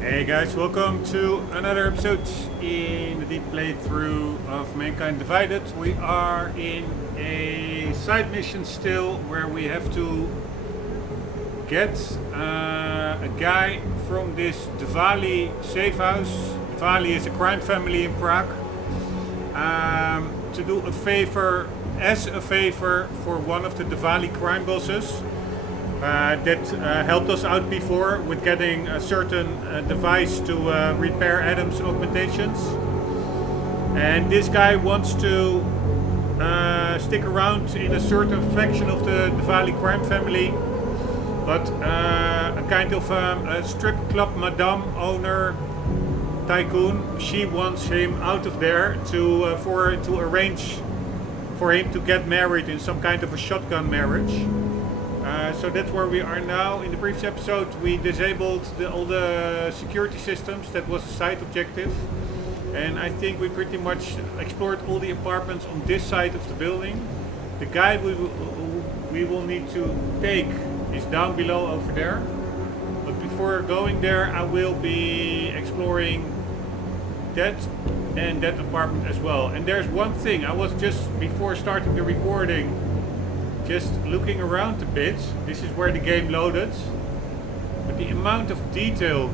Hey guys, welcome to another episode in the deep playthrough of Mankind Divided. We are in a side mission still where we have to get a guy from this Diwali safe house. Diwali is a crime family in Prague. To do a favor, as a favor for one of the Diwali crime bosses. That helped us out before with getting a certain device to repair Adam's augmentations. And this guy wants to stick around in a certain faction of the Diwali crime family, but a kind of a strip club madame owner tycoon. She wants him out of there to arrange for him to get married in some kind of a shotgun marriage. So that's where we are now. In the previous episode we disabled all the security systems. That was a side objective. And I think we pretty much explored all the apartments on this side of the building. The guy we will need to take is down below over there. But before going there I will be exploring that and that apartment as well. And there's one thing, I was just before starting the recording just looking around a bit. This is where the game loaded. But the amount of detail.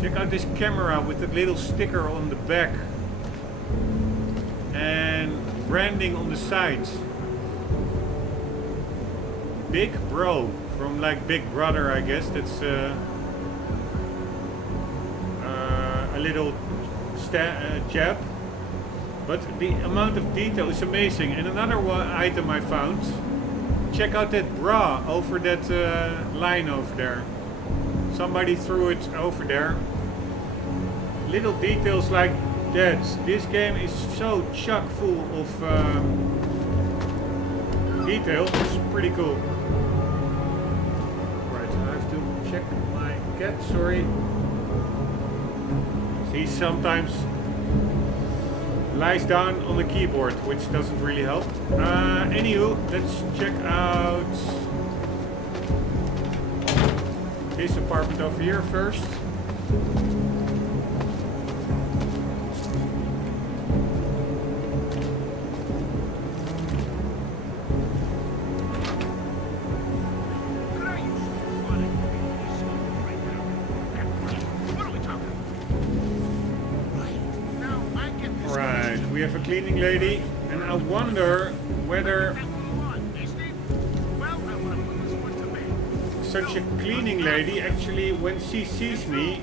Check out this camera with that little sticker on the back. And branding on the sides. Big Bro from like Big Brother, I guess. That's a little jab. But the amount of detail is amazing. And another item I found. Check out that bra over that line over there. Somebody threw it over there. Little details like that. This game is so chock full of detail. It's pretty cool. Right, I have to check my cat, sorry. He sometimes lies down on the keyboard, which doesn't really help. Anywho, let's check out this apartment over here first. We have a cleaning lady, and I wonder whether such a cleaning lady actually, when she sees me,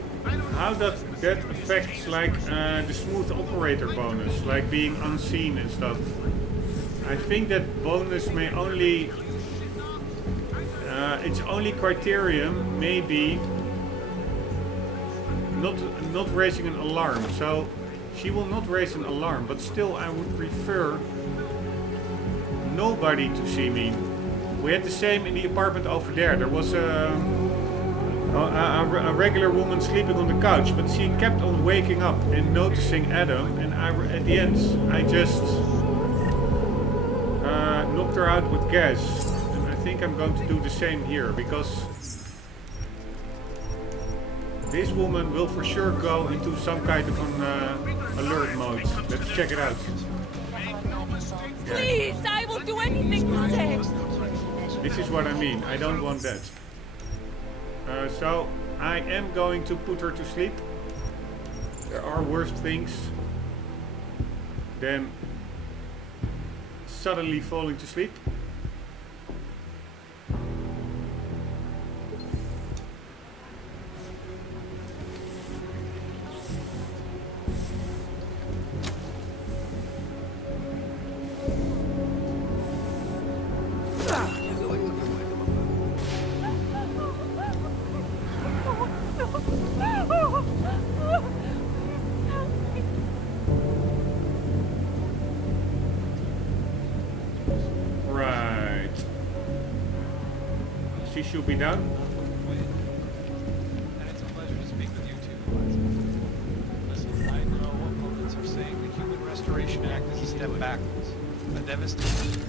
how does that affect like the smooth operator bonus, like being unseen and stuff. I think that bonus may only its only criterion may be not raising an alarm. So she will not raise an alarm, but still I would prefer nobody to see me. We had the same in the apartment over there. There was a regular woman sleeping on the couch, but she kept on waking up and noticing Adam, and at the end I just knocked her out with gas. And I think I'm going to do the same here, because this woman will for sure go into some kind of an alert mode. Let's check it out. Please, I will do anything you say. This is what I mean. I don't want that. So I am going to put her to sleep. There are worse things than suddenly falling to sleep. She should be down. It's a pleasure to speak with you too. Listen, I know opponents are saying the Human Restoration Act is a step backwards. A devastation.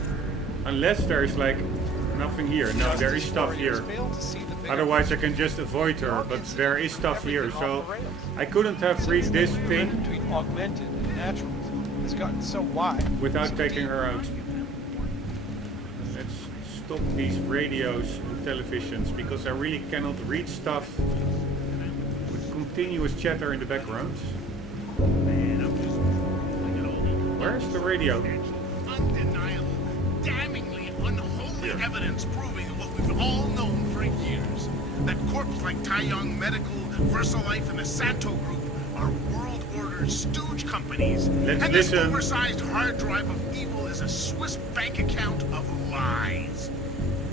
Unless there's like nothing here. No, there is stuff here. Failed to see the Otherwise I can just avoid her, but there is stuff here, so I couldn't have reached this thing between augmented and natural has gotten so wide without taking her out. Let's stop these radios and televisions, because I really cannot read stuff with continuous chatter in the background. Where's the radio? Undeniable, damningly unholy evidence proving what we've all known for years. That corps like Taiyang Medical, VersaLife, and the Santo Group are world order stooge companies. Let's and this listen. oversized hard drive of evil is a Swiss bank account of lies.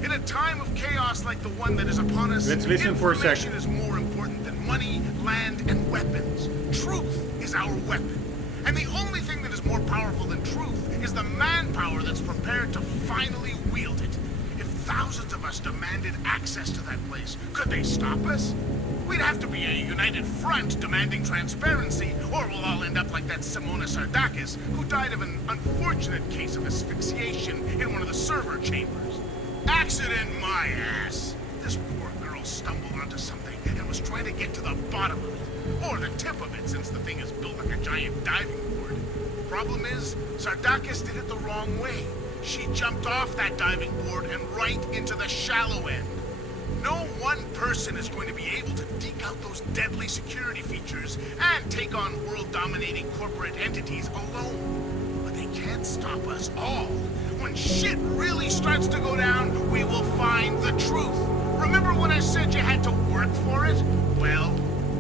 In a time of chaos like the one that is upon us, Let's listen for a information second. is more important than money, land, and weapons. Truth is our weapon. And the only thing that is more powerful than truth is the manpower that's prepared to finally wield it. If thousands of us demanded access to that place, could they stop us? We'd have to be a united front demanding transparency, or we'll all end up like that Simona Sardakis, who died of an unfortunate case of asphyxiation in one of the server chambers. Accident my ass! This poor girl stumbled onto something and was trying to get to the bottom of it. Or the tip of it, since the thing is built like a giant diving board. Problem is, Sardakis did it the wrong way. She jumped off that diving board and right into the shallow end. No one person is going to be able to deke out those deadly security features and take on world-dominating corporate entities alone. But they can't stop us all. When shit really starts to go down, we will find the truth. Remember when I said you had to work for it? Well,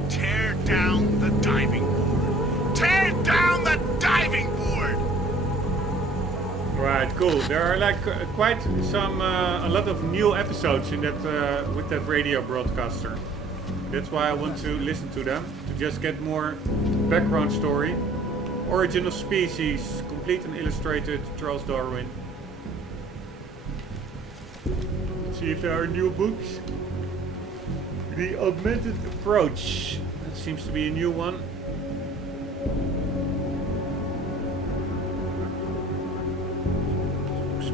tear down the diving board. Tear down the diving board! Right, cool. There are like quite some, a lot of new episodes in that with that radio broadcaster. That's why I want to listen to them, to just get more background story. Origin of Species, complete and illustrated, Charles Darwin. Let's see if there are new books. The Augmented Approach. That seems to be a new one.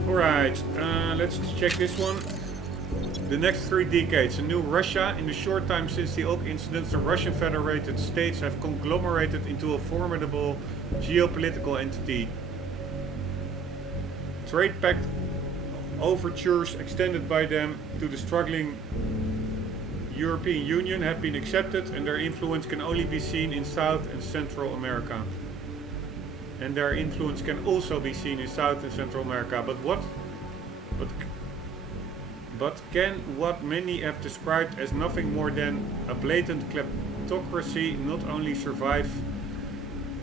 Alright, let's check this one. The next 3 decades. A new Russia. In the short time since the Oak incidents, the Russian Federated States have conglomerated into a formidable geopolitical entity. Trade pact overtures extended by them to the struggling European Union have been accepted, and their influence can only be seen in South and Central America. And their influence can also be seen in South and Central America. But can what many have described as nothing more than a blatant kleptocracy not only survive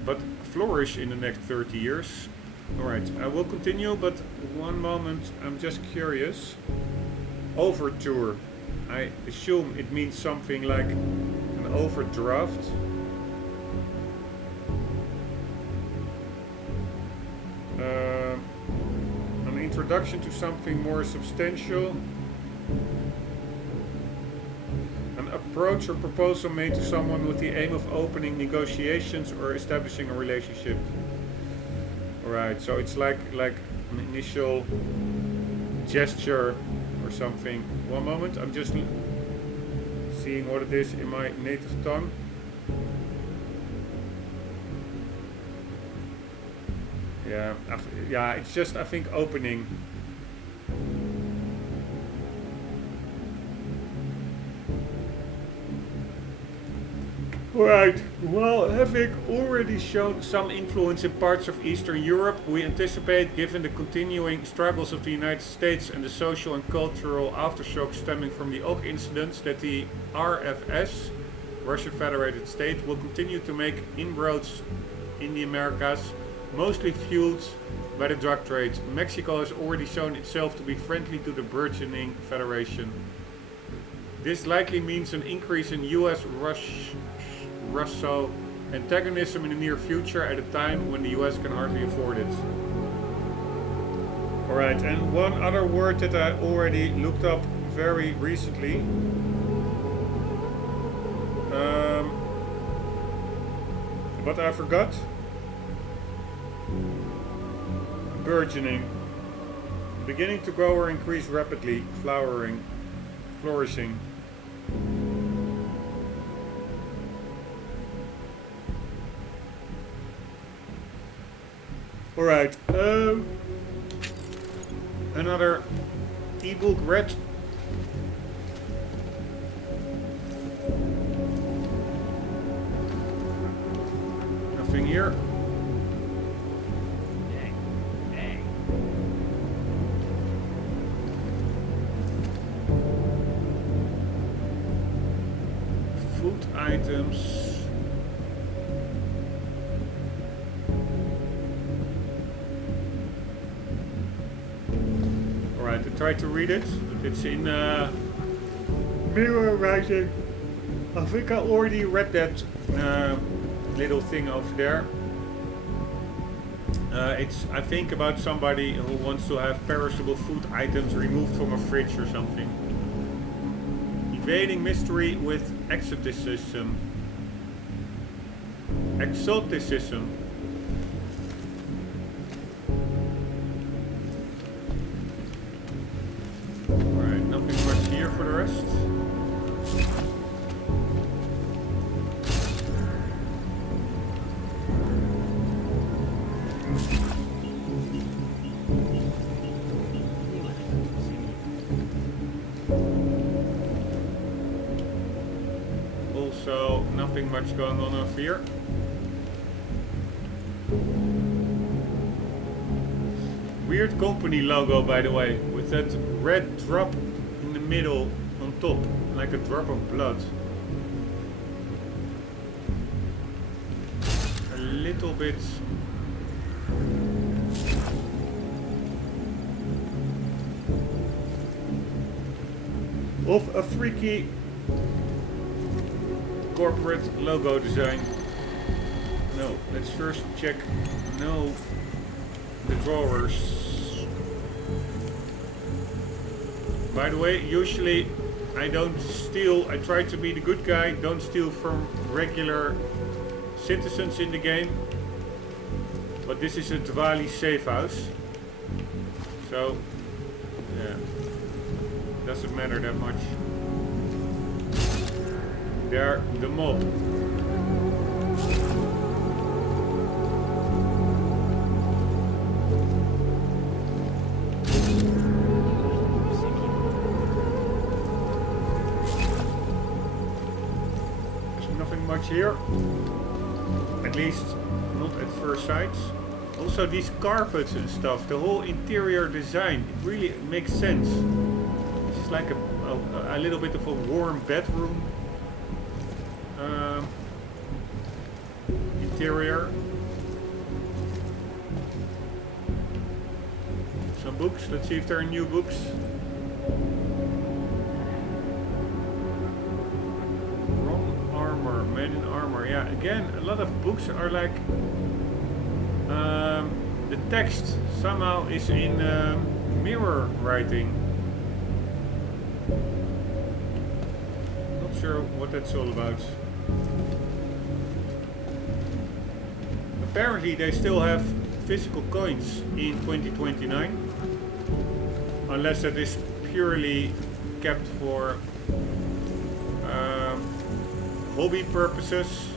but flourish in the next 30 years? Alright, I will continue, but one moment, I'm just curious. Overture. I assume it means something like an overdraft. An introduction to something more substantial. An approach or proposal made to someone with the aim of opening negotiations or establishing a relationship. Alright, so it's like an initial gesture or something. One moment, I'm just seeing what it is in my native tongue. Yeah, it's just, I think, opening. Right, well, having already shown some influence in parts of Eastern Europe, we anticipate, given the continuing struggles of the United States and the social and cultural aftershocks stemming from the Oak incidents, that the RFS, Russian Federated States, will continue to make inroads in the Americas, mostly fueled by the drug trade. Mexico has already shown itself to be friendly to the burgeoning federation. This likely means an increase in US-Russo antagonism in the near future, at a time when the US can hardly afford it. Alright, and one other word that I already looked up very recently. But I forgot. Burgeoning. Beginning to grow or increase rapidly. Flourishing. Alright, another ebook read. Nothing here. Food items. Alright, I tried to read it, but it's in mirror writing. I think I already read that little thing over there. It's, I think, about somebody who wants to have perishable food items removed from a fridge or something. Evading mystery with exoticism. Exoticism. Alright, nothing much here for the rest. Also, nothing much going on over here. Weird company logo, by the way, with that red drop in the middle on top, like a drop of blood. A little bit of a freaky corporate logo design. No, let's first check. No, the drawers. By the way, usually I don't steal. I try to be the good guy. Don't steal from regular citizens in the game. But this is a Diwali safe house, so yeah, doesn't matter that much. They're the mob. There's nothing much here. At least not at first sight. Also these carpets and stuff, the whole interior design, it really makes sense. This is like a little bit of a warm bedroom. Interior. Some books. Let's see if there are new books. Wrong armor, man in armor. Yeah, again, a lot of books are like the text somehow is in mirror writing. Not sure what that's all about. Apparently they still have physical coins in 2029, unless that is purely kept for hobby purposes.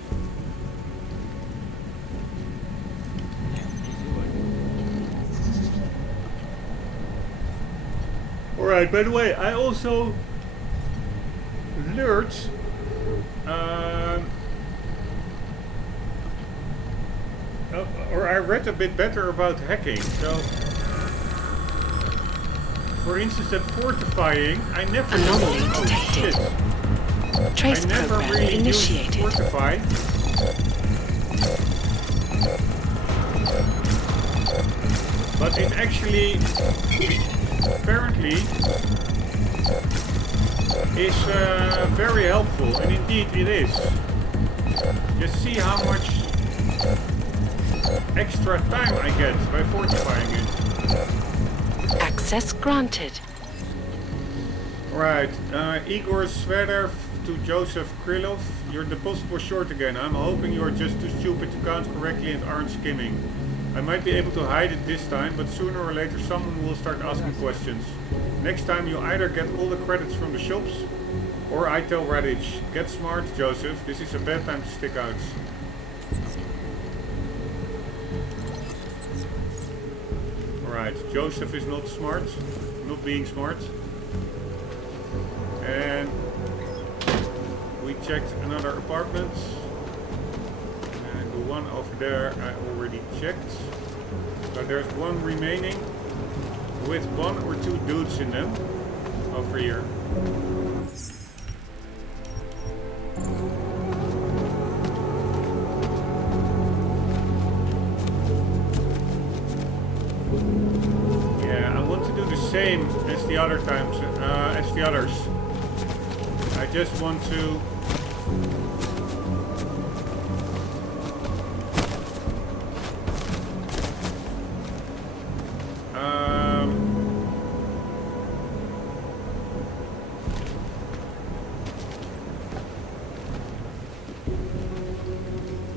Alright, by the way, I also learned or I read a bit better about hacking. So, for instance, at fortifying, I never detected. Trace I never program really initiated. used fortify. But it actually, apparently, is very helpful, and indeed it is. Just see how much extra time I get by fortifying it. Access granted. Right, Igor Svedar to Joseph Krylov. Your deposit was short again. I'm hoping you are just too stupid to count correctly and aren't skimming. I might be able to hide it this time, but sooner or later someone will start asking questions. Next time you either get all the credits from the shops, or I tell Radich. Get smart, Joseph. This is a bad time to stick out. Right, Joseph is not smart, not being smart. And we checked another apartment. And the one over there I already checked. So there's one remaining with 1 or 2 dudes in them over here. Yeah, I want to do the same as the other times, as the others. I just want to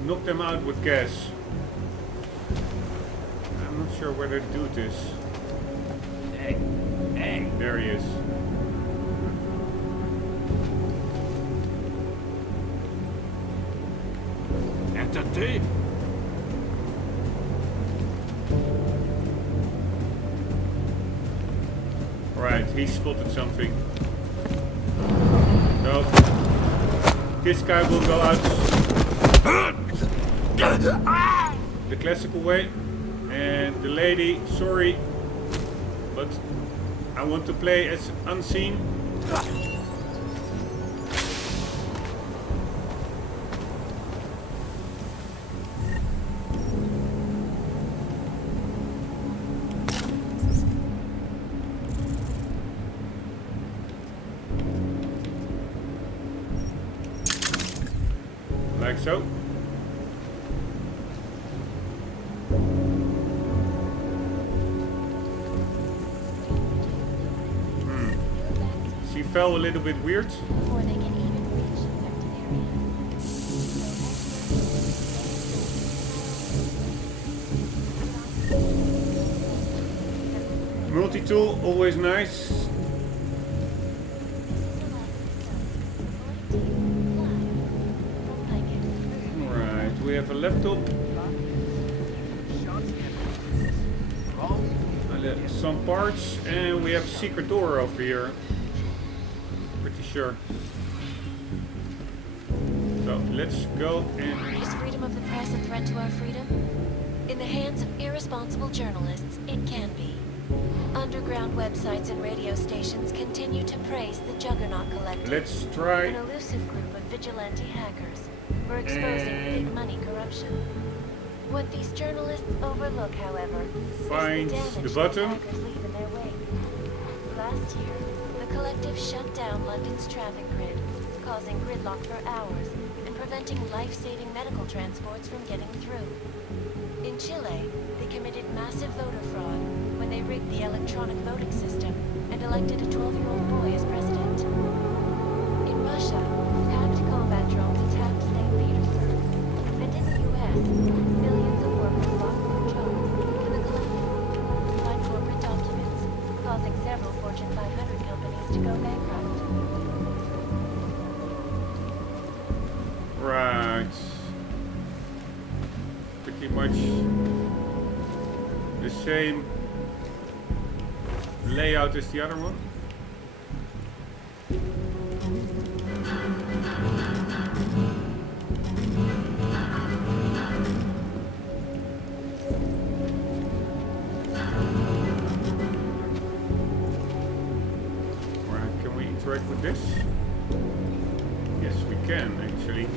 knock them out with gas. I'm not sure where the dude is. Hey, hey. There he is. Entity? Right, he spotted something. So this guy will go out the classical way. And the lady, sorry, but I want to play as unseen. Like so. She fell a little bit weird. Before they can even reach affected areas. Multi-tool, always nice. Right, we have a laptop. Some parts, and we have a secret door over here. Pretty sure. So let's go and... Is freedom of the press a threat to our freedom? In the hands of irresponsible journalists, it can be. Underground websites and radio stations continue to praise the Juggernaut Collective. Let's try... An elusive group of vigilante hackers who are exposing big money corruption. What these journalists overlook, however, Find is the the damage button. these hackers leave in their wake. Last year, the Collective shut down London's traffic grid, causing gridlock for hours and preventing life-saving medical transports from getting through. In Chile, they committed massive voter fraud when they rigged the electronic voting system and elected a 12-year-old boy as president. In Russia, hacked combat drones attacked St. Petersburg. And in the U.S., millions of workers lost their jobs when the Collective classified corporate documents, causing several Fortune 500 companies to go bankrupt. Right. Pretty much the same layout as the other one. Right, can we interact with this? Yes, we can actually.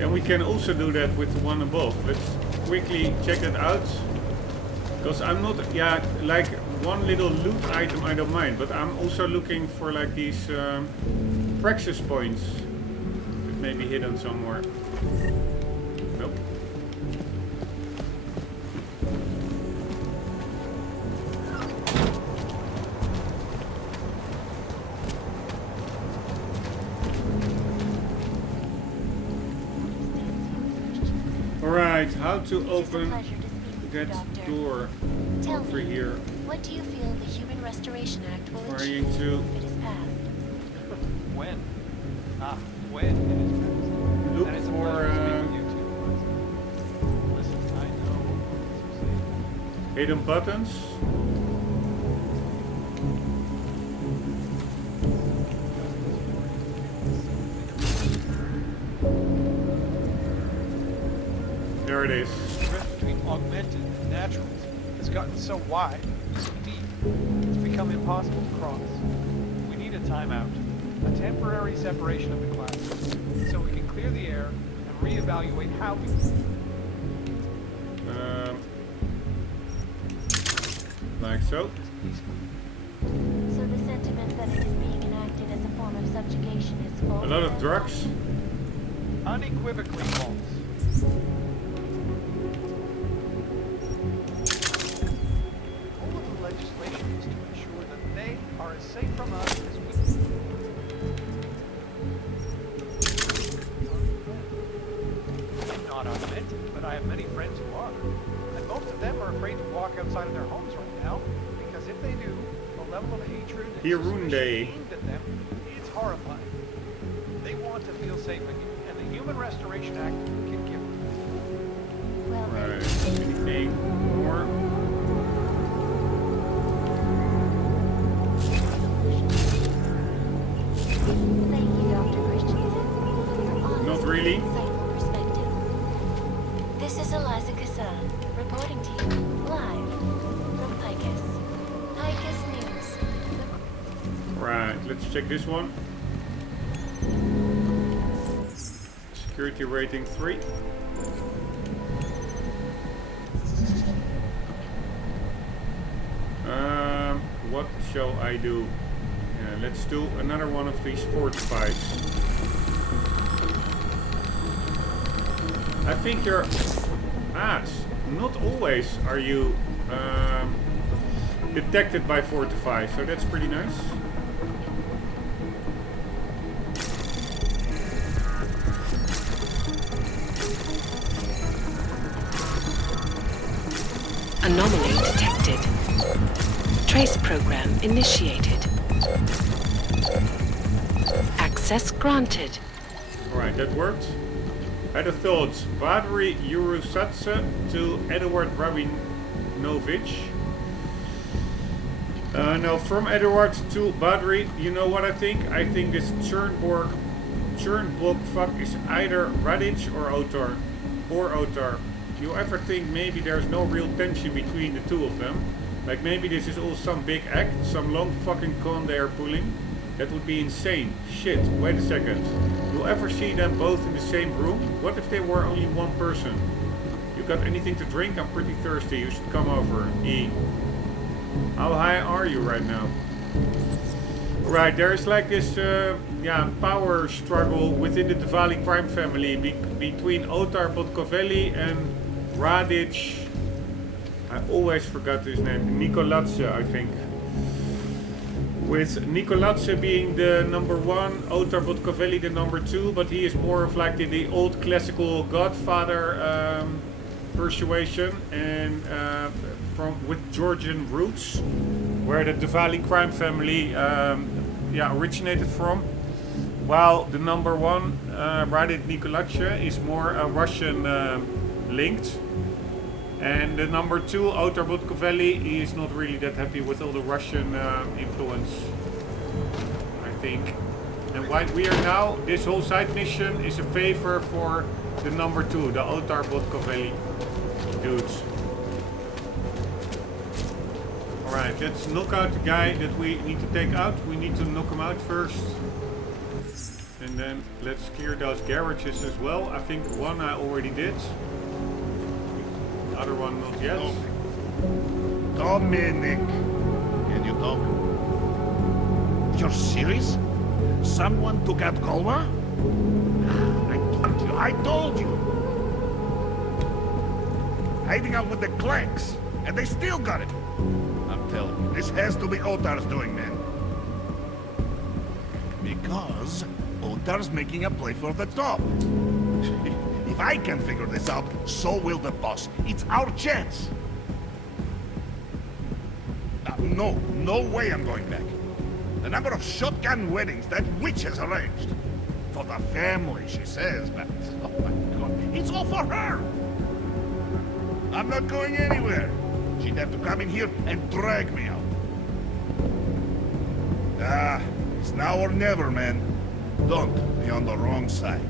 And we can also do that with the one above. Let's quickly check it out. Because I'm not, yeah, like one little loot item I don't mind, but I'm also looking for like these praxis points that may be hidden somewhere. Nope. Alright, how to open that door over here. What do you feel the Human Restoration Act will Trying achieve to if it is passed? When? When it is passed. look And it's a for pleasure to speak with you two. Listen, I know what you're saying. Hidden buttons. There it is. The rift between augmented and naturals has gotten so wide, so deep, it's become impossible to cross. We need a timeout, a temporary separation of the classes, so we can clear the air and reevaluate how we Like so. So the sentiment that it is being enacted as a form of subjugation is false. A lot of drugs. unequivocally false. The goal of the legislation is to ensure that they are as safe from us as we. I'm not augmented, but I have many friends who are. And most of them are afraid to walk outside of their homes right now, because if they do, the level of hatred and suspicion aimed at them is horrifying. They want to feel safe again, and the Human Restoration Act can give them. Well, Right. Anything more? thank you, Dr. Christensen, for your honest Not really. and insightful perspective. This is Eliza Kassan, reporting to you live from Picus. Picus News. Right, let's check this one. Security rating 3. What shall I do? Let's do another one of these fortifies. I think you're not always are you detected by fortify, so that's pretty nice. Anomaly detected. Trace program initiated. Access granted. Alright, that worked. I'd have thought Badri Urusatse to Eduard Rabinovich. No, from Eduard to Badri, you know what I think? I think this Chernborg fuck is either Radic or Otar. You ever think maybe there's no real tension between the two of them? Like maybe this is all some big act, some long fucking con they are pulling? That would be insane. Shit, wait a second. You'll ever see them both in the same room? What if they were only one person? You got anything to drink? I'm pretty thirsty. You should come over. E. How high are you right now? Right, there's like this power struggle within the Diwali crime family between Otar Botkovelli and Radic. I always forgot his name. Nicolatse, I think. With Nicolatse being the number 1, Otar Botkovelli the number 2, but he is more of like the old classical Godfather persuasion and with Georgian roots, where the Diwali crime family originated from. While the number 1, Radic Nicolatse, is more Russian linked. And the number 2, Otar Botkovelli, he is not really that happy with all the Russian influence, I think. And why we are now, this whole side mission is a favor for the number 2, the Otar Botkovelli dudes. Alright, let's knock out the guy that we need to take out. We need to knock him out first. And then let's clear those garages as well. I think one I already did. Other one not yet. Dominic, can you talk? You're serious? Someone took out Kolma? I told you! Hiding out with the clanks, and they still got it! I'm telling you, this has to be Otar's doing, man. Because Otar's making a play for the top. If I can figure this out, so will the boss. It's our chance. No way I'm going back. The number of shotgun weddings that witch has arranged. For the family, she says, but oh my god, it's all for her. I'm not going anywhere. She'd have to come in here and drag me out. Ah, it's now or never, man. Don't be on the wrong side.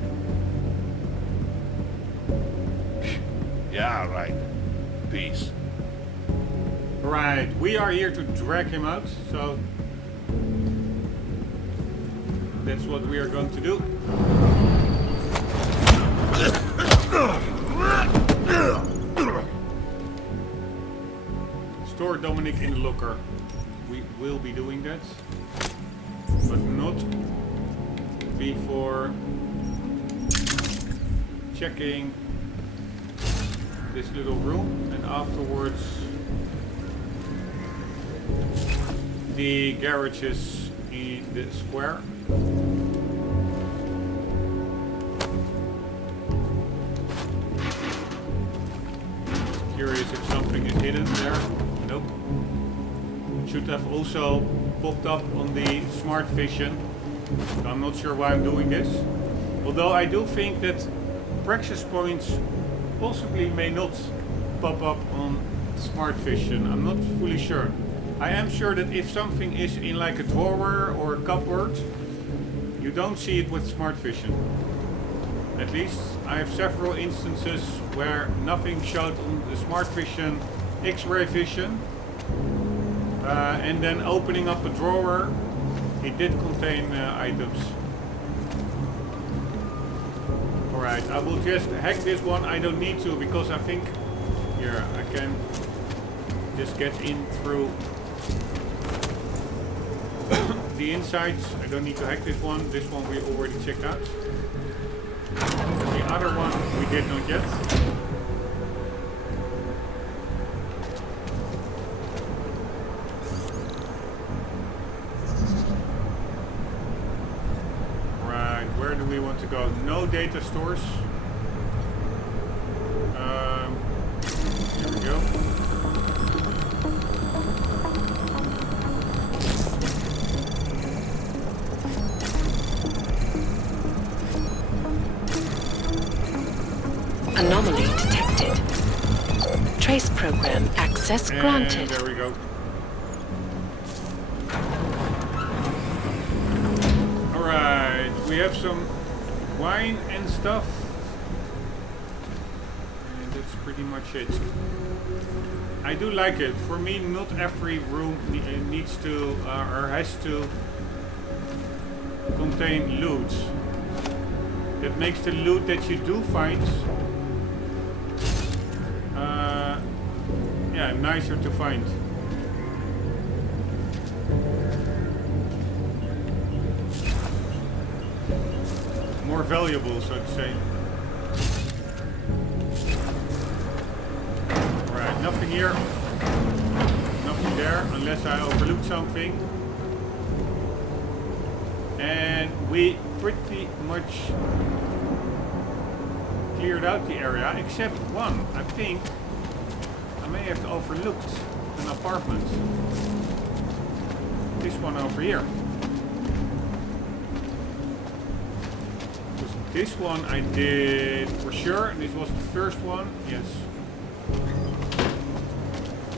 Yeah, right. Peace. Right, we are here to drag him out, so that's what we are going to do. Store Dominic in the locker. We will be doing that, but not before checking this little room, and afterwards the garages in the square. Curious if something is hidden there. Nope. Should have also popped up on the smart vision. So I'm not sure why I'm doing this. Although I do think that praxis points possibly may not pop up on smart vision. I'm not fully sure. I am sure that if something is in like a drawer or a cupboard, you don't see it with smart vision. At least I have several instances where nothing showed on the smart vision, X-ray vision, and then opening up a drawer, it did contain items. Alright, I will just hack this one. I don't need to, because I think here I can just get in through the insides. I don't need to hack this one. This one we already checked out. The other one we did not yet. Right, where do we want to go? No data stores. Here we go. Anomaly detected. Trace program access granted. There we go. Alright, we have some wine and stuff. And that's pretty much it. I do like it. For me, not every room needs to or has to contain loot. That makes the loot that you do find yeah, nicer to find. More valuable, so to say. Alright, nothing here. Nothing there, unless I overlooked something. And we pretty much cleared out the area, except one. I think I may have overlooked an apartment. This one over here. This one I did for sure. This was the first one. Yes.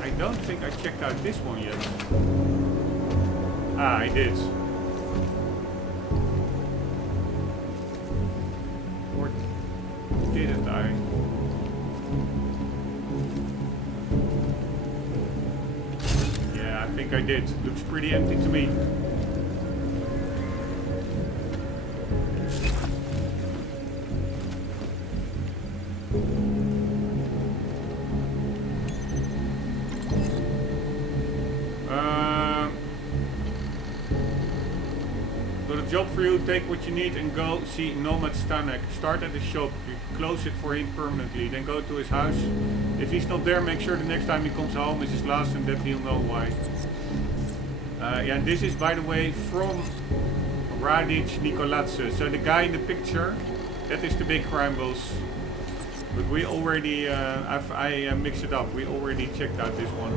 I don't think I checked out this one yet. Ah, I did. Or didn't I? Yeah, I think I did. Looks pretty empty to me. Job for you, take what you need and go see Nomad Stanek. Start at the shop, you close it for him permanently, then go to his house. If he's not there, make sure the next time he comes home is his last and that he'll know why. Yeah, and this is, by the way, from Radic Nikolatse. So the guy in the picture, that is the big crime boss. But we already, I mixed it up, we already checked out this one.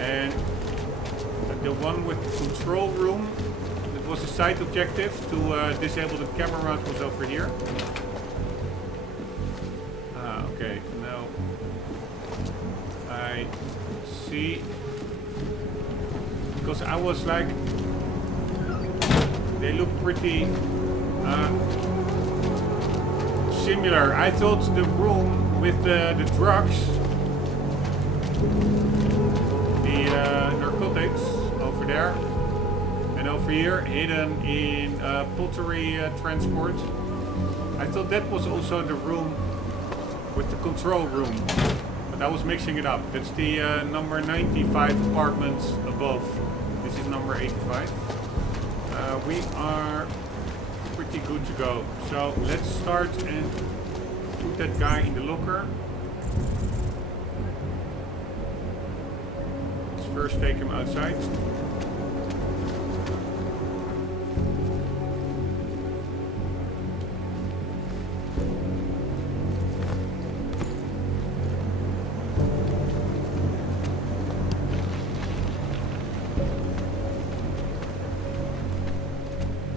And the one with the control room, was a side objective to disable the cameras was over here. Ah, okay. Now I I see. Because I was like, they look pretty similar. I thought the room with the drugs, the narcotics over there, and over here hidden in pottery transport. I thought that was also the room with the control room, but I was mixing it up. That's the number 95 apartments above. This is number 85. We are pretty good to go. So let's start and put that guy in the locker. Let's first take him outside.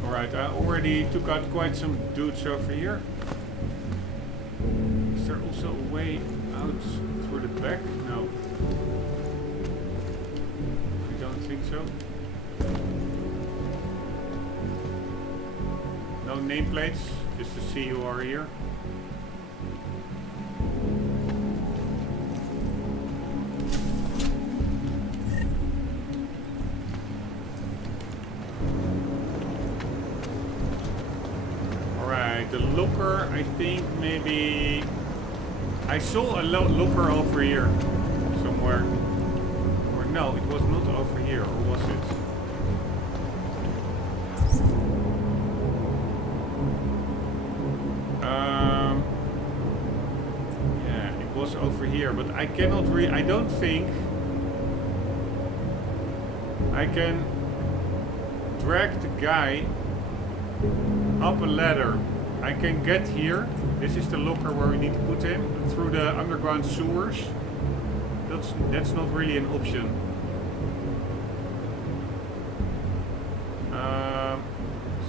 Alright, I already took out quite some dudes over here. Is there also a way out through the back? No. I don't think so. No nameplates, just to see who are here. The locker, I think maybe I saw a locker over here somewhere, or no, it was not over here, or was it? Yeah, it was over here, but I cannot I don't think I can drag the guy up a ladder. I can get here. This is the locker where we need to put him through the underground sewers. That's not really an option.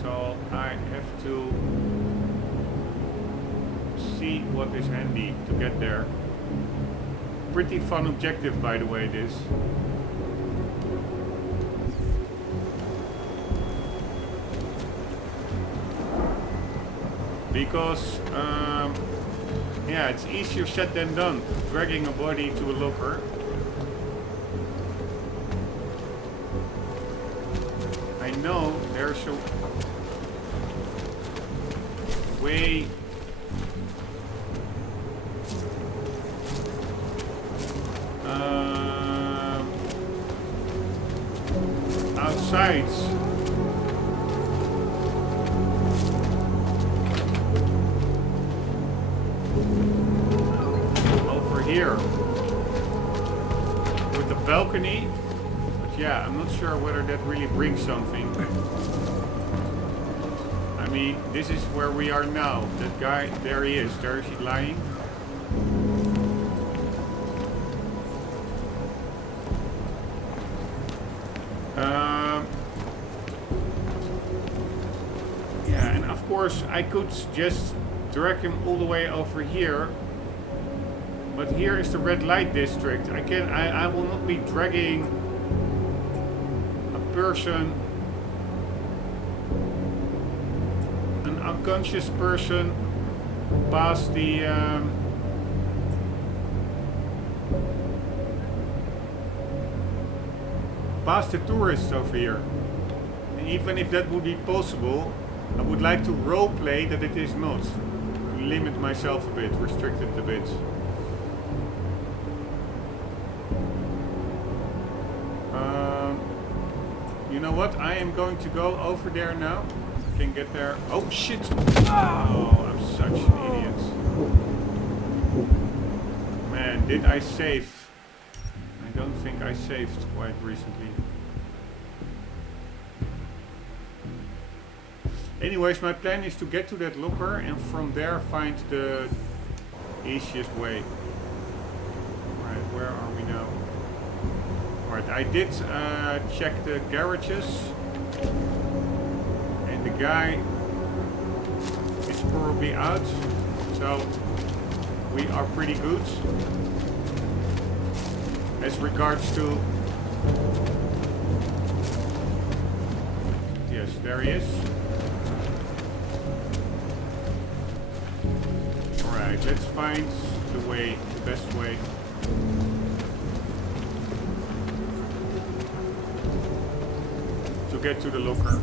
So I have to see what is handy to get there. Pretty fun objective, by the way, this. Because, yeah, it's easier said than done, dragging a body to a locker. I know there's a way outside. Here with the balcony, but yeah, I'm not sure whether that really brings something. I mean, this is where we are now. That guy, there he is. There is he lying. Yeah, and of course I could just drag him all the way over here. But here is the red light district. I will not be dragging a person, an unconscious person, past the tourists over here. And even if that would be possible, I would like to roleplay that it is not. To limit myself a bit, restrict it a bit. You know what? I am going to go over there now. I can get there. Oh shit! Oh, I'm such an idiot. Man, did I save? I don't think I saved quite recently. Anyways, my plan is to get to that locker and from there find the easiest way. Alright, where are we now? Alright, I did check the garages, and the guy is probably out, so we are pretty good. as regards to... Yes, there he is. Alright, let's find the way, the best way. To get to the locker.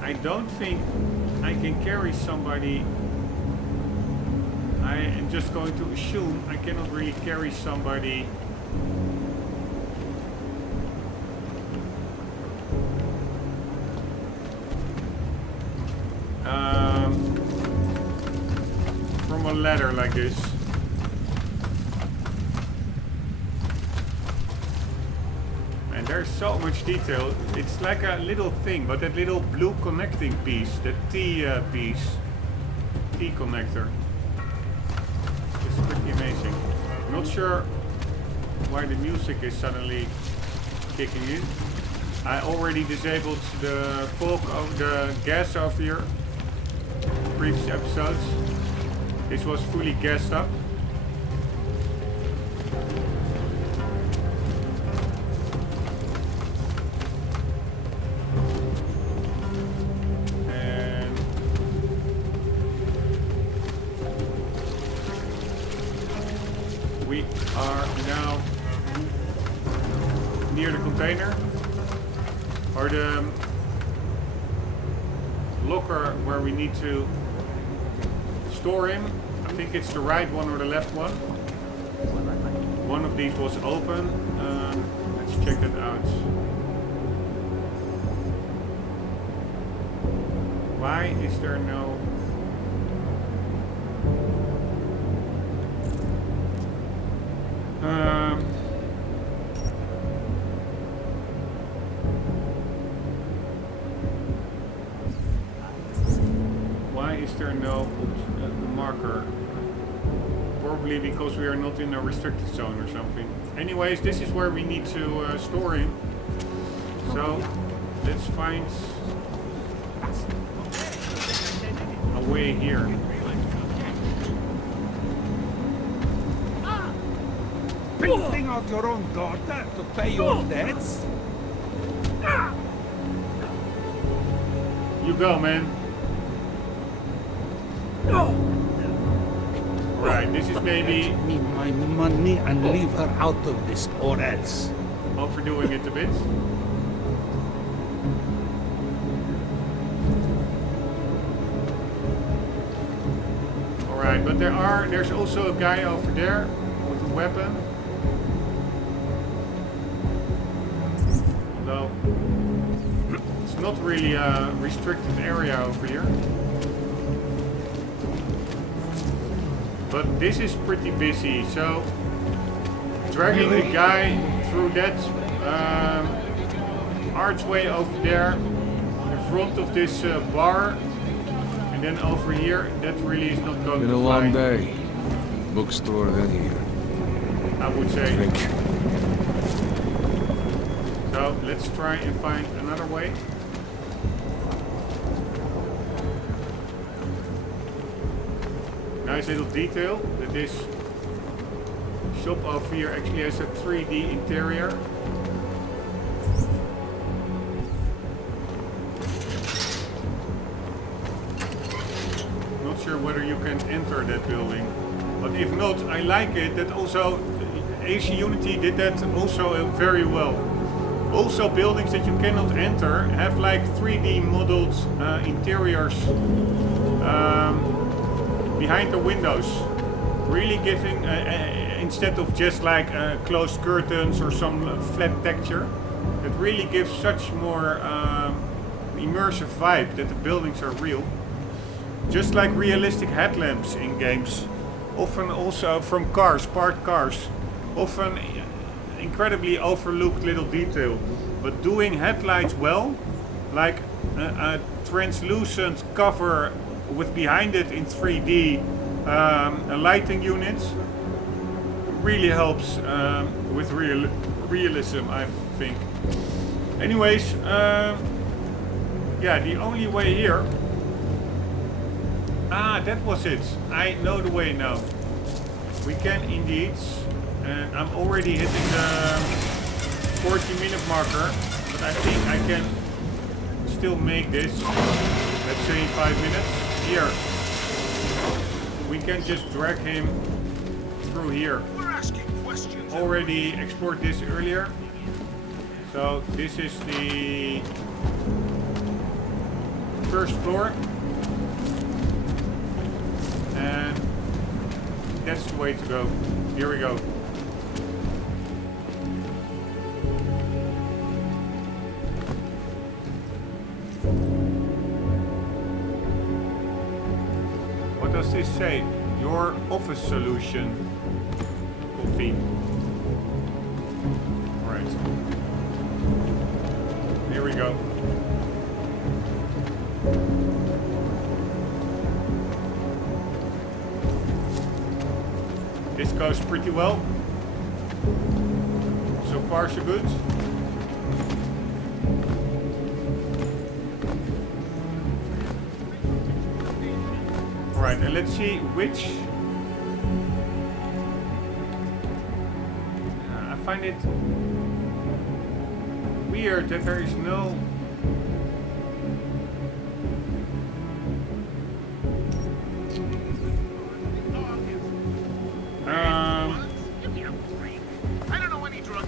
I don't think I can carry somebody. I am just going to assume I cannot really carry somebody. From a ladder like this. There's so much detail. It's like a little thing, but that little blue connecting piece, the T piece, T connector, is pretty amazing. Not sure why the music is suddenly kicking in. I already disabled the the gas over here. Previous episodes. This was fully gassed up. Container or the locker where we need to store him. I think it's the right one or the left one. One of these was open. Let's check that out. Why is there no... there no marker? Probably because we are not in a restricted zone or something. Anyways, this is where we need to store him. So let's find a way here. Printing out your own daughter to pay your debts? You go, man. Right, this is maybe... Get me my money and leave her out of this, or else. Overdoing it a bit. Alright, but there's also a guy over there with a weapon. Although it's not really a restricted area over here. But this is pretty busy, so dragging the guy through that archway over there in front of this bar and then over here, that really is not going to fly. Been a long day. Bookstore then here. I would say. Drink. So let's try and find another way. Nice little detail that this shop over here actually has a 3D interior. Not sure whether you can enter that building, but if not, I like it that also AC Unity did that also very well. Also, buildings that you cannot enter have like 3D modeled interiors behind the windows, really giving instead of just like closed curtains or some flat texture, it really gives such more immersive vibe that the buildings are real, just like realistic headlamps in games, often also from cars, parked cars, often incredibly overlooked little detail, but doing headlights well, like a translucent cover with behind it in 3D lighting units, really helps with realism, I think. Anyways, yeah, the only way here Ah, that was it. I know the way now. We can indeed, and I'm already hitting the 40-minute marker, but I think I can still make this, let's say in 5 minutes. Here. We can just drag him through here. We're asking questions. Already explored this earlier. So this is the first floor. And that's the way to go. Here we go. What does this say? Your office solution. Coffee. Alright. Here we go. This goes pretty well. So far so good. Alright, and let's see which... I find it weird that there is no...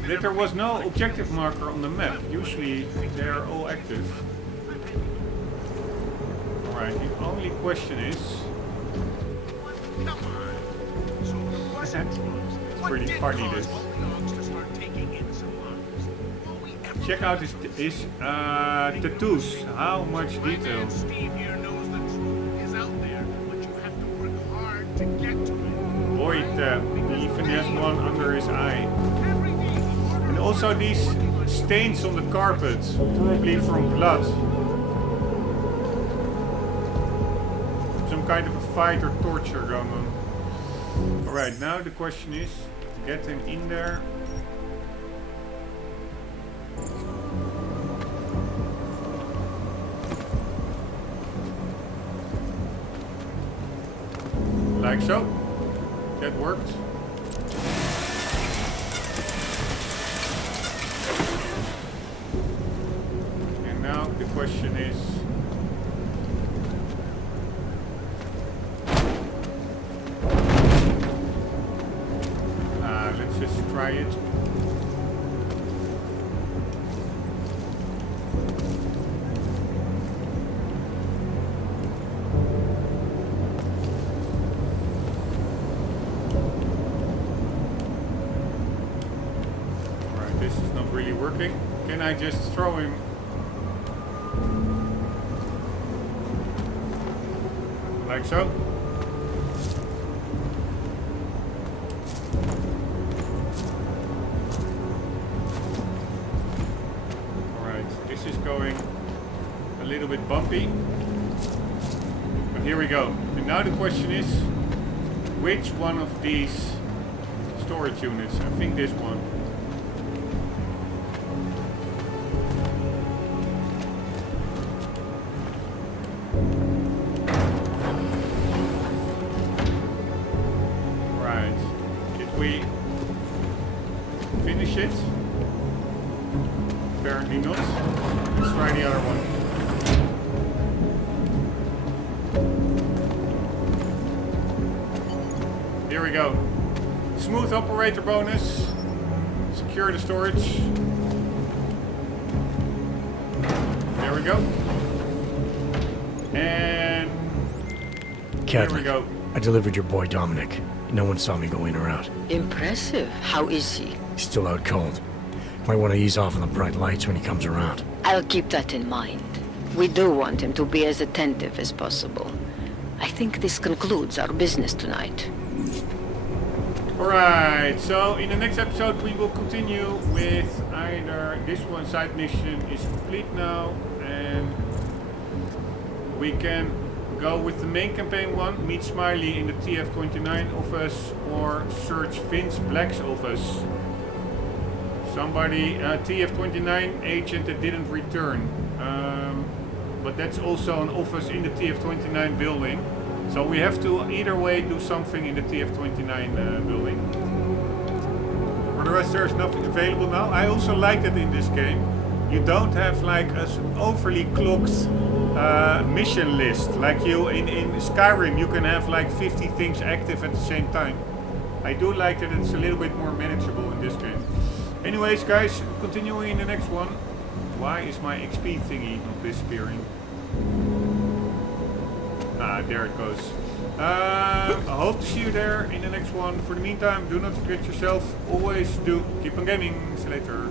that there was no objective marker on the map. Usually they're all active. Alright, the only question is... It's pretty funny this. Check out his tattoos. How much detail. Boy, he even has one under his eye. And also these stains on the carpet, probably from blood. Some kind of a fight or torture going on. Alright, now the question is, get him in there. Like so. That worked. And now the question is... let's just try it. Can I just throw him? Like so? Alright, this is going a little bit bumpy. But here we go. And now the question is, which one of these storage units? I think this one. Apparently not. Let's try the other one. Here we go. Smooth operator bonus. Secure the storage. There we go. And here we go. I delivered your boy Dominic. No one saw me go in or out. Impressive. How is he? He's still out cold. Might want to ease off on the bright lights when he comes around. I'll keep that in mind. We do want him to be as attentive as possible. I think this concludes our business tonight. Alright, so in the next episode we will continue with either this one side mission is complete now and we can go with the main campaign one, meet Smiley in the TF-29 office or search Vince Black's office. Somebody, TF-29 agent that didn't return. But that's also an office in the TF-29 building. So we have to either way do something in the TF-29 building. For the rest, there's nothing available now. I also like that in this game you don't have like an overly clocked mission list. Like you in Skyrim, you can have like 50 things active at the same time. I do like that it's a little bit more manageable in this game. Anyways, guys, continuing in the next one. Why is my XP thingy not disappearing? Ah, there it goes. I hope to see you there in the next one. For the meantime, do not forget yourself. Always do keep on gaming. See you later.